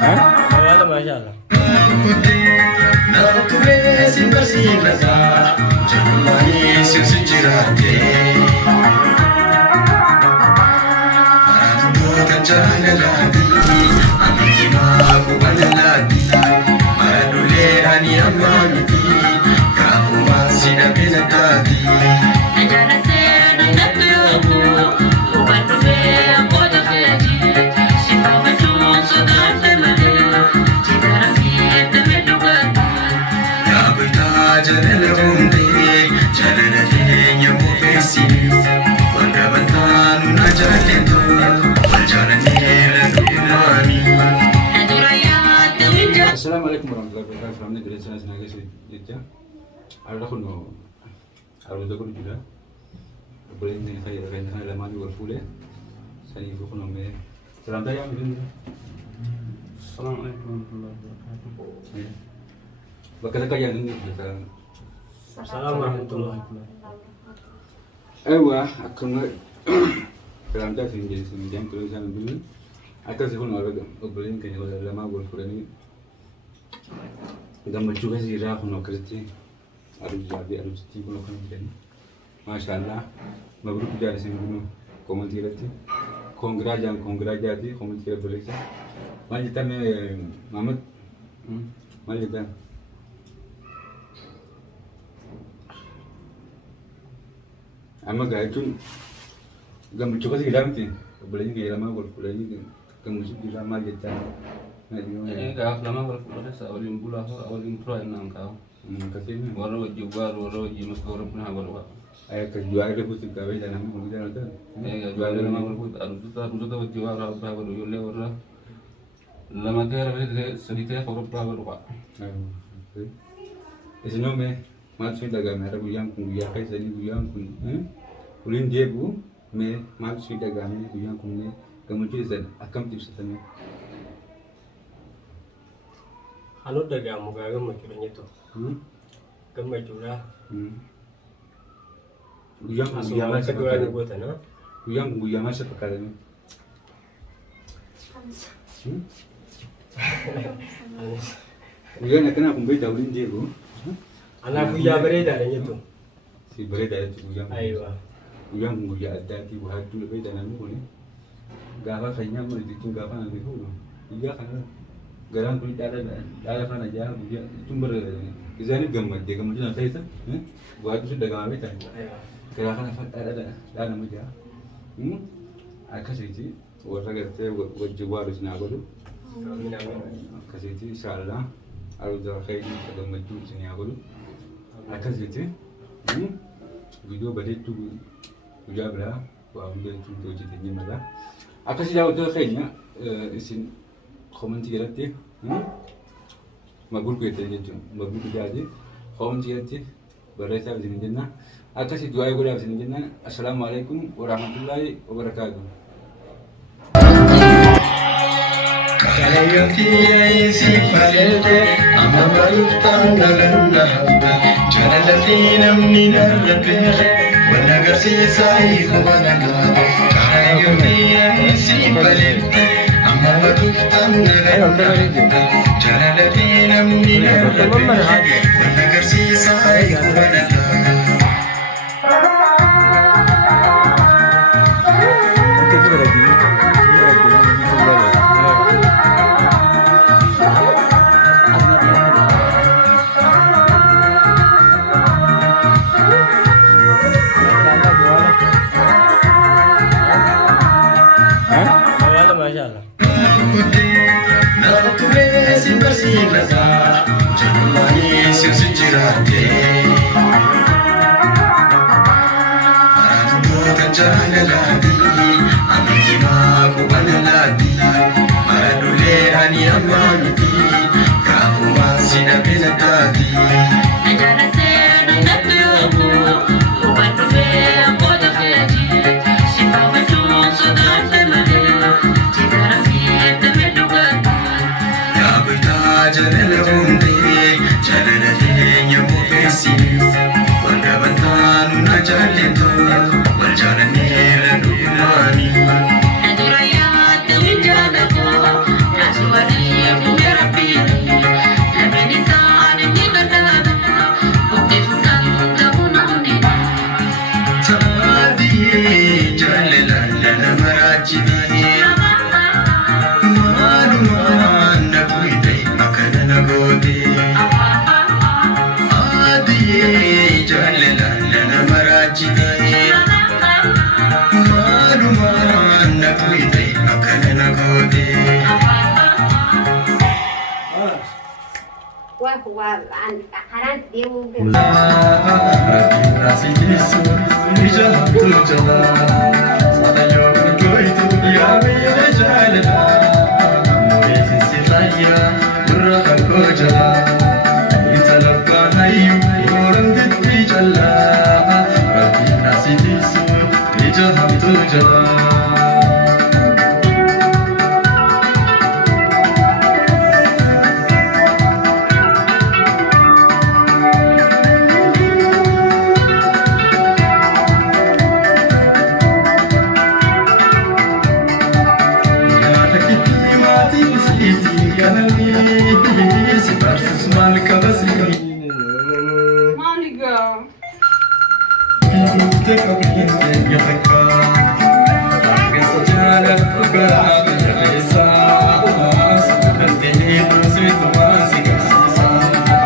هذا ما شاء الله. Assalamualaikum warahmatullahi wabarakatuh. Kami dari sana sengaja saja. Ada kuno, ada kuno juga. Boleh ni saya lama di Warfule. Saya ibu kuno me. Salam tayang begini. Assalamualaikum warahmatullahi wabarakatuh. Bakal kaya ini kita. Assalamualaikum warahmatullahi wabarakatuh. Wah, aku nak. Salam tayang sengaja kalau sana dulu. Atas kuno ada boleh ni kalau lama Warfule ni. Gambar juga sih rah kuno kerja. Harus jadi harus cuci kuno kan jadi. Masya Allah, mabruk jadi sini kuno. Komentar tu, kongra jadi komentar boleh sah. Macam ni, Muhammad, macam ama gaya tu, gambar juga sih rah tu. Boleh ni gaya lama boleh ni gambar juga lama jadi. Ini kau lama berpuluh tahun awalin bulan awalin puluhan enam kau. Kasih ni. Walau juga jimas kau orang pernah baru. Ayah kedua ada pun suka baca nama kemudian ada. Jual lama berpuluh arus tu jual orang pernah baru jual orang. Lama tu orang sedikit orang pernah baru. Isno me maksud daga me ada buyang kuya kai sani buyang kun. Ulin dia bu me maksud daga me buyang kun me kemudian sen akam tips sana. Anu daga muka gamma curanya tu. Gamma curah. Buyang Asal masa kedua ni buat ana. Buyang masa perkara ni. Buyang nak kena kumbai dahulin dia bu. Anak buaya bereda ada tu. Si bereda itu buyang. Aywa. Buyang buaya ada di buah tu lebih dan anu ni. Gapa kayaknya mau ditinggal apa nanti tu. Iya kan. Garam kulit ada kan aja buaya cumber. Izani gambar dia kemudian nanti itu. Buat tu sudah gambar itu. Gerakan ada nama dia. Kasih itu. Orang kata wajib harus nak tu. Kasih itu insyaallah. Harus dah kaya kita maju sini aku tu. Kasih itu. Video balik tu ujar berah. Bahawa dia tu jadi ni malah. Kasih jauh tu kayaknya isin komen tiga ratus. Mabul kita je tu. Mabul kita je. Komen tiga ratus. Berasa begini jenna. Kasih dua ibu dah begini jenna. Assalamualaikum warahmatullahi wabarakatuh. Kayaknya si falete, ama baru tanggalan nahda. Jangan tinam ni narape, wala kasi sai ko banaga. Kayaknya si falete, ama baru tanggalan nahda. Jangan tinam ni narape, wala kasi sai ko banaga. هو عن حرام ديو ربي ناسيسو نجاح تجلا صار يوم قويت يا مين جالنا بيت السخايا مرة كوجلا